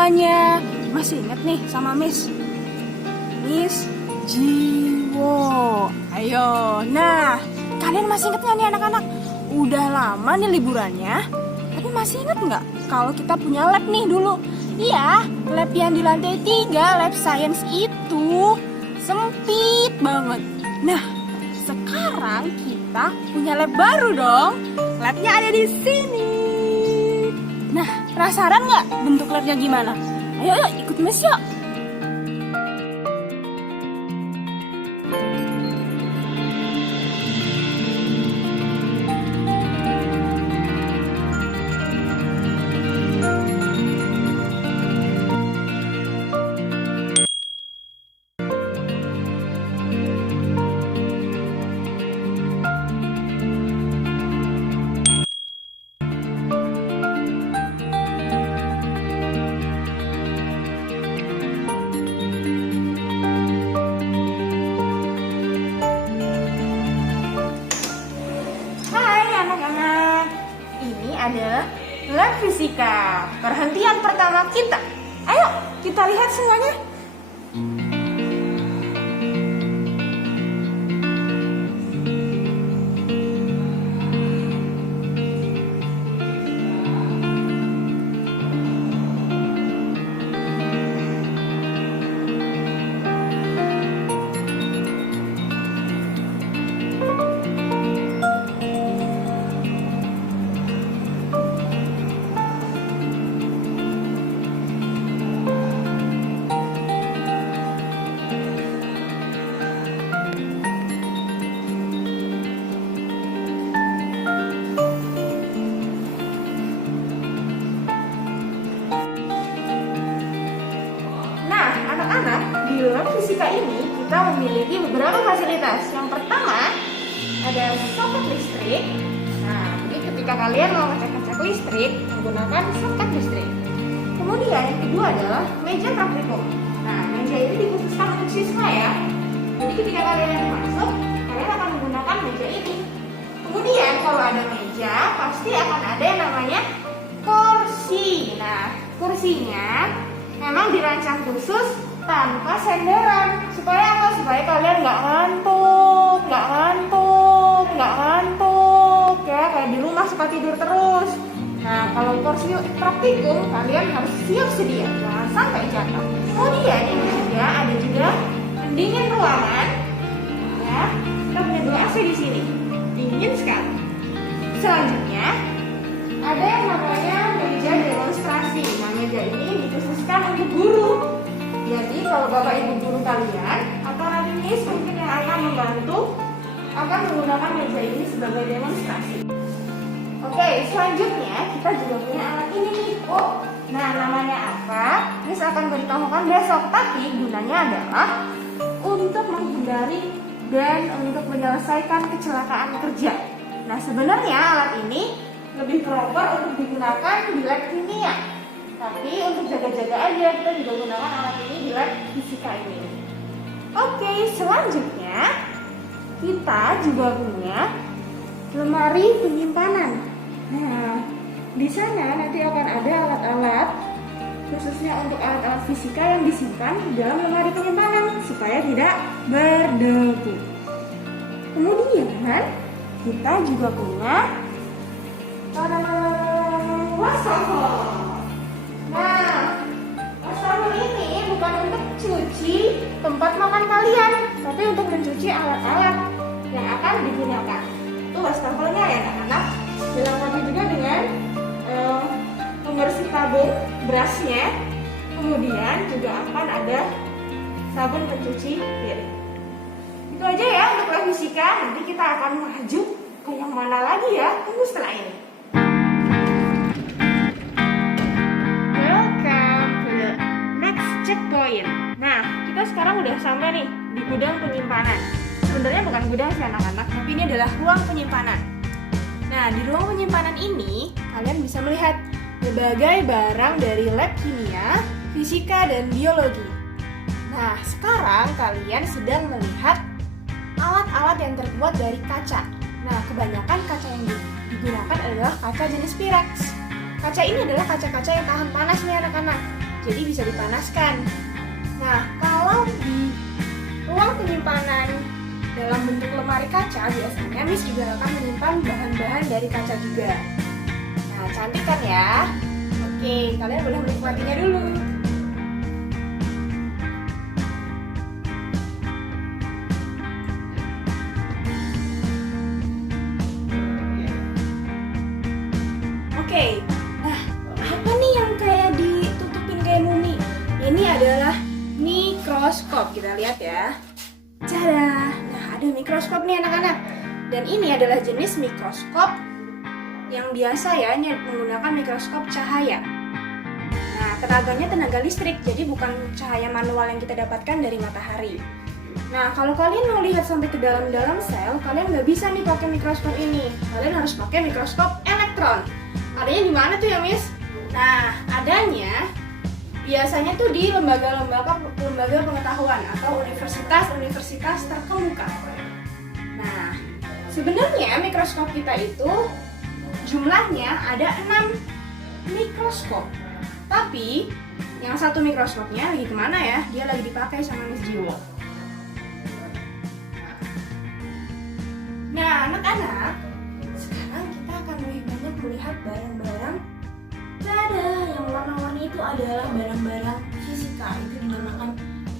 semuanya. Masih ingat nih sama Miss Jiwo. Ayo, nah kalian masih ingat nggak nih anak-anak? Udah lama nih liburannya, tapi masih ingat nggak kalau kita punya lab nih dulu? Iya, lab yang di lantai 3, lab science itu sempit banget. Nah, sekarang kita punya lab baru dong. Labnya ada di sini. Nah, penasaran nggak bentuk labnya gimana? Ayo, ikut Miss yuk. Adalah lab fisika, perhentian pertama kita. Ayo kita lihat semuanya. Di lab fisika ini kita memiliki beberapa fasilitas. Yang pertama ada soket listrik. Nah, jadi ketika kalian mau ngecek-ngecek listrik menggunakan soket listrik. Kemudian yang kedua adalah meja praktikum. Nah, meja ini dikhususkan untuk siswa ya. Jadi ketika kalian masuk, kalian akan menggunakan meja ini. Kemudian kalau ada meja, pasti akan ada yang namanya kursi. Nah, kursinya memang dirancang khusus tanpa senderan supaya apa? Supaya kalian nggak ngantuk ya, kayak di rumah suka tidur terus. Nah, kalau kursi praktikum kalian harus siap sedia, jangan sampai jatuh. Kemudian yang ketiga ada juga pendingin ruangan. Ya, kita punya 2 AC di sini, dingin sekali. Selanjutnya ada yang namanya meja demonstrasi. Nah, meja ini dikhususkan untuk guru. Jadi kalau bapak ibu guru kalian atau nanti Miss mungkin yang akan membantu akan menggunakan meja ini sebagai demonstrasi. Oke, selanjutnya kita juga punya alat ini nih. Oh, nah namanya apa? Miss akan beritahukan besok. Tapi gunanya adalah untuk menghindari dan untuk menyelesaikan kecelakaan kerja. Nah sebenarnya alat ini lebih proper untuk digunakan di lab kimia. Tapi untuk jaga-jaga aja kita juga gunakan alat ini di lab fisika ini. Oke, selanjutnya kita juga punya lemari penyimpanan. Nah, di sana nanti akan ada alat-alat khususnya untuk alat-alat fisika yang disimpan di dalam lemari penyimpanan supaya tidak berdebu. Kemudian kita juga punya wastafel. Nah, wastafel ini bukan untuk cuci tempat makan kalian, tapi untuk mencuci alat-alat yang akan digunakan. Itu wastafelnya ya anak-anak. Dilengkapi juga dengan pembersih tabung berasnya. Kemudian juga akan ada sabun pencuci piring. Itu aja ya untuk lab fisika. Nanti kita akan maju ke yang mana lagi ya? Tunggu setelah ini. Checkpoint. Nah, kita sekarang udah sampai nih di gudang penyimpanan. Sebenarnya bukan gudang sih anak-anak, tapi ini adalah ruang penyimpanan. Nah, di ruang penyimpanan ini kalian bisa melihat berbagai barang dari lab kimia, fisika, dan biologi. Nah, sekarang kalian sedang melihat alat-alat yang terbuat dari kaca. Nah, kebanyakan kaca yang digunakan adalah kaca jenis Pyrex. Kaca ini adalah kaca-kaca yang tahan panas nih anak-anak. jadi bisa dipanaskan. Nah, kalau di ruang penyimpanan dalam bentuk lemari kaca, biasanya Miss juga akan menyimpan bahan-bahan dari kaca juga. Nah, cantik kan ya? Oke, kalian boleh menikmatinya dulu. Oke, nah apa nih yang kayak ditutupin kayak mumi? Ini adalah mikroskop, kita lihat ya. Cara, nah ada mikroskop nih anak-anak. Dan ini adalah jenis mikroskop yang biasa ya, menggunakan mikroskop cahaya. Nah, tenaganya tenaga listrik, jadi bukan cahaya manual yang kita dapatkan dari matahari. Nah, kalau kalian mau lihat sampai ke dalam-dalam sel, kalian nggak bisa nih pakai mikroskop ini. Kalian harus pakai mikroskop elektron. Adanya di mana tuh ya, Miss? Nah, adanya biasanya tuh di lembaga pengetahuan atau universitas terkemuka. Nah, sebenarnya mikroskop kita itu jumlahnya ada 6 mikroskop. Tapi yang satu mikroskopnya lagi kemana ya? Dia lagi dipakai sama Miss Jiwo. Nah, anak-anak, sekarang kita akan lebih banyak melihat barang-barang. Tada, yang warna-warni itu adalah barang-barang fisika. Itu dinamakan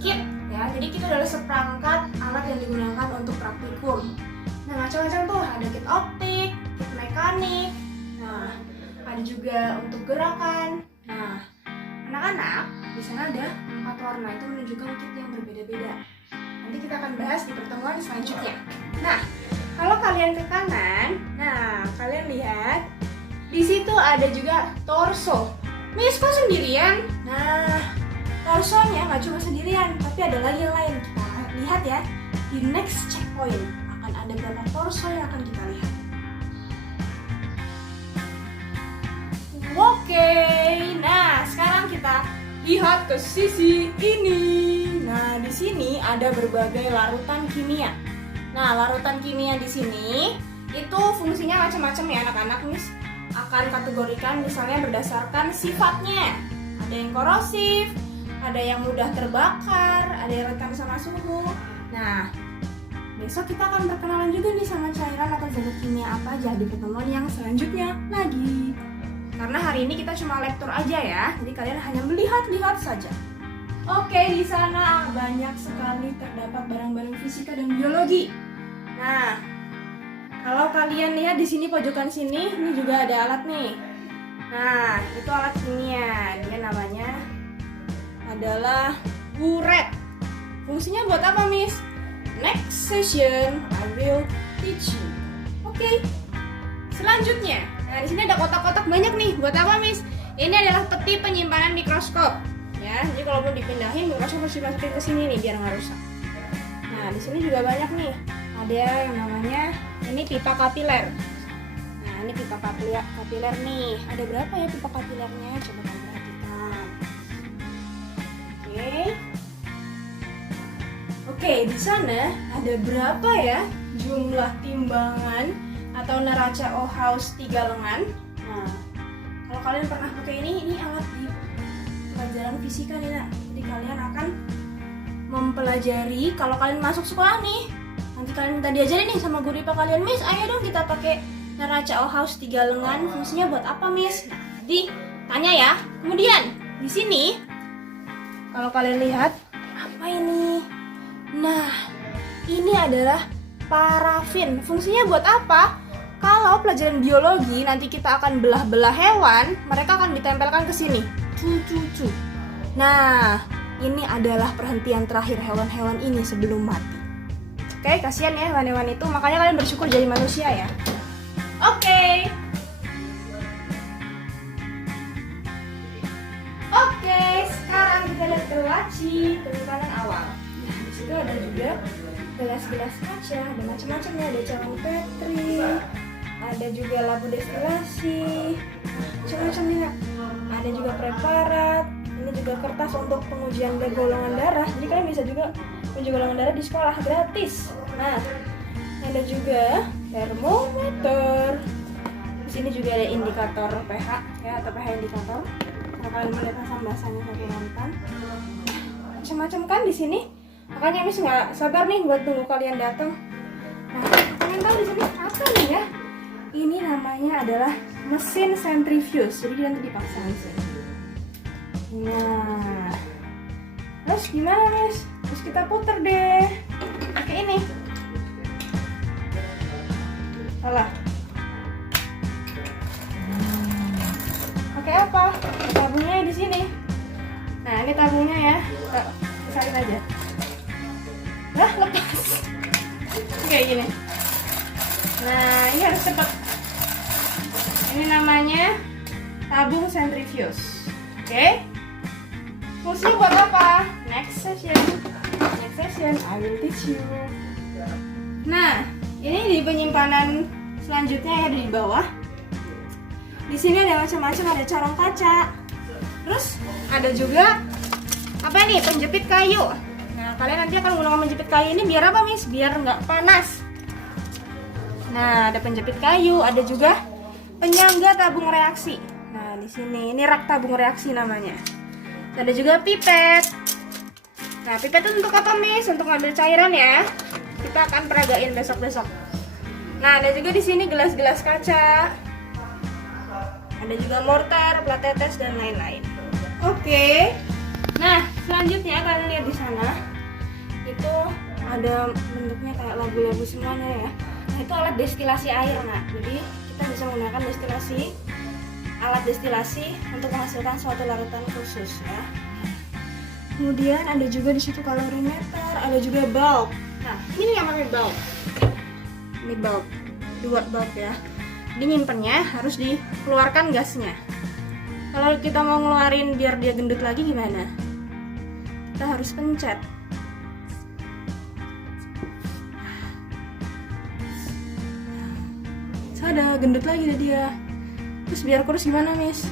kit ya. Jadi kit adalah seperangkat alat yang digunakan untuk praktikum. Nah, macam-macam tuh, ada kit optik, kit mekanik. Nah, ada juga untuk gerakan. Nah, anak-anak, di sana ada 4 warna, itu menunjukkan kit yang berbeda-beda. Nanti kita akan bahas di pertemuan selanjutnya. Nah, kalau kalian ke kanan, nah kalian lihat di situ ada juga torso. Miss, kok sendirian? Nah, torsonya nggak cuma sendirian, tapi ada lagi yang lain. Kita lihat ya, di next checkpoint akan ada berapa torso yang akan kita lihat. Oke, nah sekarang kita lihat ke sisi ini. Nah, di sini ada berbagai larutan kimia. Nah, larutan kimia di sini itu fungsinya macam-macam ya anak-anak. Miss akan kategorikan misalnya berdasarkan sifatnya. Ada yang korosif, ada yang mudah terbakar, ada yang rentan sama suhu. Nah, besok kita akan berkenalan juga nih sama cairan atau zat kimia apa aja di pertemuan yang selanjutnya lagi. Karena hari ini kita cuma lektur aja ya, jadi kalian hanya melihat-lihat saja. Oke, di sana banyak sekali terdapat barang-barang fisika dan biologi. Nah, kalau kalian lihat di sini pojokan sini, ini juga ada alat nih. Nah, itu alat kimia. Dia namanya adalah buret. Fungsinya buat apa, Miss? Next session I will teach you. Oke. Selanjutnya, nah di sini ada kotak-kotak banyak nih. Buat apa, Miss? Ini adalah peti penyimpanan mikroskop. Ya, jadi kalau mau dipindahin mikroskop harus dimasukin ke sini nih biar nggak rusak. Nah, di sini juga banyak nih. Ada yang namanya ini pipa kapiler. Nah, ini pipa kapiler nih. Ada berapa ya pipa kapilernya? Coba kamu perhatikan. Oke, di sana ada berapa ya jumlah timbangan atau neraca Ohaus 3 lengan? Nah, kalau kalian pernah pakai ini alat di pelajaran fisika nih, Nak. Jadi kalian akan mempelajari kalau kalian masuk sekolah nih. Nanti kalian minta diajarin nih sama guru IPA kalian, Miss, ayo dong kita pakai neraca Ohaus 3 lengan. Fungsinya buat apa, Miss? Nah, nanti tanya ya. Kemudian di sini kalau kalian lihat apa ini? Nah, ini adalah parafin. Fungsinya buat apa? Kalau pelajaran biologi nanti kita akan belah-belah hewan, mereka akan ditempelkan ke sini. Cucu. Nah, ini adalah perhentian terakhir hewan-hewan ini sebelum mati. Oke, kasihan ya hewan-hewan itu, makanya kalian bersyukur jadi manusia ya. Oke, sekarang kita lihat ke laci penyimpanan awal. Nah, di situ ada juga gelas-gelas kaca, ada macam-macam ya, ada cawan Petri, ada juga labu destilasi, macam-macam nih, Nak. Ada juga preparat, ini juga kertas untuk pengujian golongan darah. Jadi kalian bisa juga uji golongan darah di sekolah gratis. Nah, ada juga termometer. Di sini juga ada indikator pH ya, atau pH indikator. Kalau kalian melihat asam basahnya satu lampan. Macam-macam kan di sini. Makanya Miss nggak sabar nih buat tunggu kalian datang. Nah, kalian tahu di sini apa nih ya? Ini namanya adalah mesin centrifuge. Jadi dia nanti dipasang di sini. Nah, terus gimana Miss? Terus kita puter deh. Pakai ini. Salah. Pakai apa? Tabungnya di sini. Nah, ini tabungnya ya. Kita pisahin aja. Nah, lepas. Kayak gini. Nah, ini harus cepat. Ini namanya tabung centrifuge. Oke? Fungsinya buat apa? Next session, I will teach you. Nah, ini di penyimpanan selanjutnya ya di bawah. Di sini ada macam-macam, ada corong kaca. Terus ada juga apa nih? Penjepit kayu. Nah, kalian nanti akan menggunakan penjepit kayu ini biar apa, Miss? Biar nggak panas. Nah, ada penjepit kayu, ada juga penyangga tabung reaksi. Nah, di sini ini rak tabung reaksi namanya. Ada juga pipet. Nah, pipet itu untuk apa, Miss? Untuk ngambil cairan ya. Kita akan peragain besok-besok. Nah, ada juga di sini gelas-gelas kaca. Ada juga mortar, plat tetes dan lain-lain. Oke. Nah, selanjutnya kalian lihat di sana. Itu ada bentuknya kayak labu-labu semuanya ya. Nah, itu alat destilasi air, nah. Jadi kita bisa menggunakan alat destilasi untuk menghasilkan suatu larutan khusus ya. Kemudian ada juga di situ kalorimeter, ada juga bulb. Nah, ini yang namanya bulb. Ini bulb, dua bulb ya. Ini nyimpennya harus dikeluarkan gasnya. Kalau kita mau ngeluarin biar dia gendut lagi gimana? Kita harus pencet. Ada gendut lagi deh dia. Terus biar kurus gimana, Miss?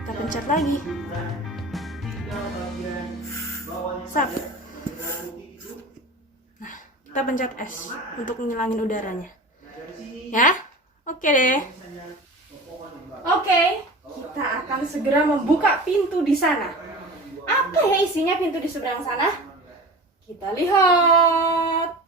Kita pencet lagi. Sap. Nah, kita pencet S untuk ngilangin udaranya. Ya? Oke deh. Oke, kita akan segera membuka pintu di sana. Apa ya isinya pintu di seberang sana? Kita lihat.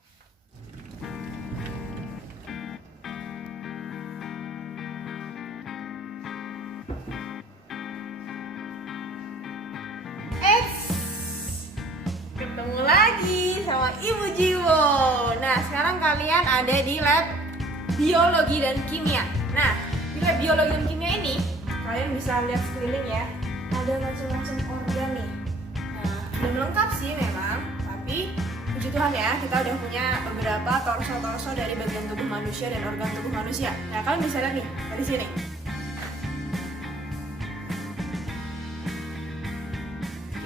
Ketemu lagi sama Ibu Jiwo. Nah, sekarang kalian ada di lab biologi dan kimia. Nah, di lab biologi dan kimia ini kalian bisa lihat sekeliling ya. Ada macam-macam organ nih. Nah, belum lengkap sih memang, tapi puji Tuhan ya, kita udah punya beberapa torso-torso dari bagian tubuh manusia dan organ tubuh manusia. Nah, kalian bisa lihat nih dari sini.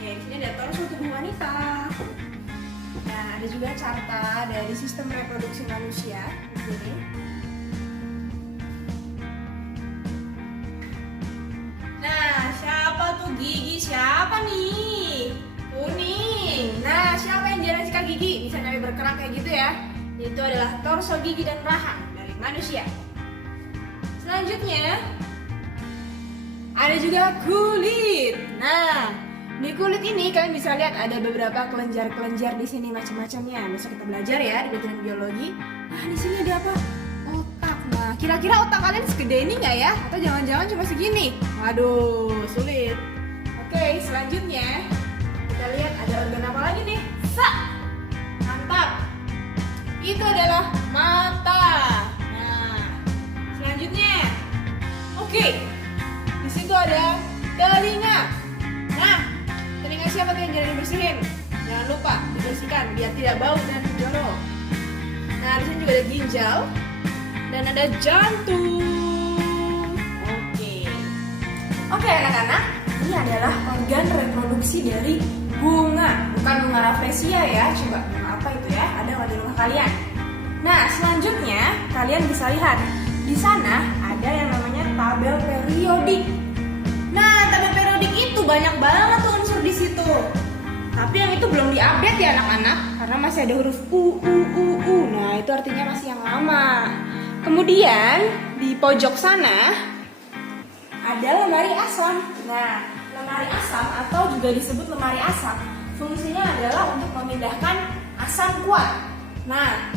Di sini ada torso tubuh wanita. Nah, ada juga carta dari sistem reproduksi manusia di sini. Nah, siapa tuh gigi? Siapa nih? Kuning. Nah, siapa yang jarang sikat gigi? Bisa sampai berkerak kayak gitu ya. Itu adalah torso, gigi, dan rahang dari manusia. Selanjutnya ada juga kulit. Nah, di kulit ini kalian bisa lihat ada beberapa kelenjar-kelenjar di sini macam-macamnya. Bisa kita belajar ya di pelajaran biologi. Nah, di sini ada apa? Otak. Nah, kira-kira otak kalian segede ini nggak ya? Atau jangan-jangan cuma segini? Waduh, sulit. Oke, selanjutnya kita lihat ada organ apa lagi nih? Mantap. Itu adalah mata. Nah, selanjutnya, oke, di situ ada telinga. Nah, telinga siapa tuh yang jarang dibersihin? Jangan lupa dibersihkan biar tidak bau dan jorok. Nah, di sini juga ada ginjal dan ada jantung. Oke anak-anak, ini adalah organ reproduksi dari bunga, bukan bunga rafflesia ya. Coba bunga apa itu ya? Ada di rumah kalian. Nah, selanjutnya kalian bisa lihat di sana ada yang namanya tabel periodik. Nah, tabel periodik itu banyak banget tuh unsur di situ. Tapi yang itu belum diupdate ya anak-anak, karena masih ada huruf U. Nah, itu artinya masih yang lama. Kemudian di pojok sana ada lemari asam. Nah, lemari asam atau juga disebut lemari asam, fungsinya adalah untuk memindahkan asam kuat. Nah,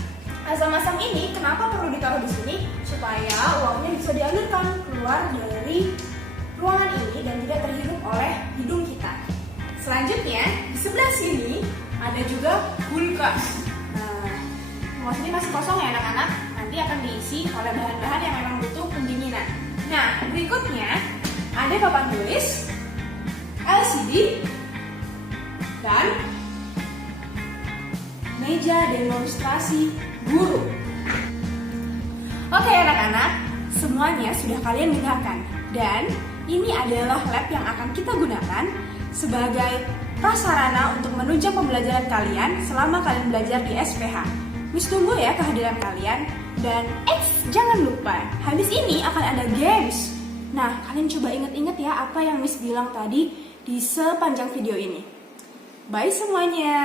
asam-asam ini kenapa perlu ditaruh di sini? Supaya uapnya bisa dialirkan keluar dari ruangan ini dan tidak terhirup oleh hidung kita. Selanjutnya, di sebelah sini ada juga kulkas. Nah, ini masih kosong ya anak-anak. Nanti akan diisi oleh bahan-bahan yang memang butuh pendinginan. Nah, berikutnya ada papan tulis, LCD, dan meja demonstrasi guru. Oke anak-anak, semuanya sudah kalian gunakan. Dan ini adalah lab yang akan kita gunakan sebagai prasarana untuk menunjang pembelajaran kalian selama kalian belajar di SPH. Miss tunggu ya kehadiran kalian. Dan jangan lupa, habis ini akan ada games. Nah, kalian coba ingat-ingat ya apa yang Miss bilang tadi di sepanjang video ini. Bye semuanya.